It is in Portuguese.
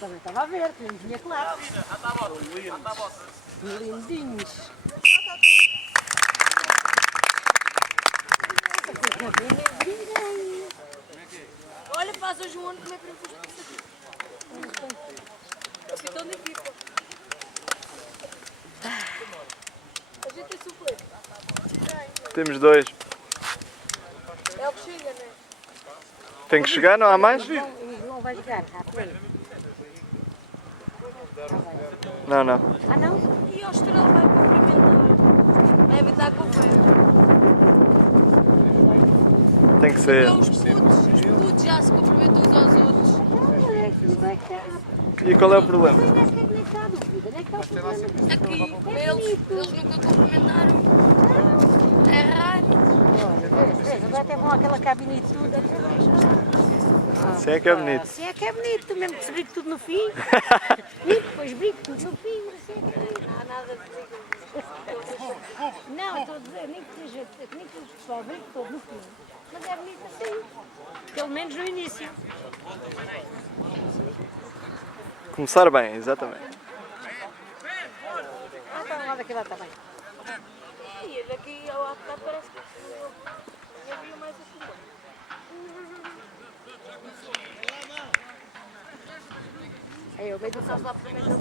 Também estava a ver, tinha claro. Lindinhos. Olha, faz hoje um ano que me aprendeu isso aqui. Capitão da equipa. A gente é suplente. Temos 2. É o que chega, né? Tem que chegar, não há mais? Não vai jogar, rápido. Não, não. Ah, não? E o Estrela vai cumprimentar. Deve estar com fome. Tem que ser. Os putos já se cumprimentam uns aos outros. E qual é o problema? Nem está a dúvida, nem está o problema. Aqui, eles nunca cumprimentaram. É raro. Olha, vês, agora até vão àquela cabine e tudo. Sim, é que é bonito. Assim é que é bonito, mesmo que se brinque tudo no fim. E depois brinque tudo no fim, assim é que é bonito. Não há nada de brinco. Não, estou a dizer, nem que seja, nem que o pessoal brinque todo no fim. Mas é bonito assim, pelo menos no início. Começar bem, exatamente. Ah, está lá daquele lado também. E ele aqui ao lado parece que havia mais assim. Aí eu meio do Estás lá primeiro na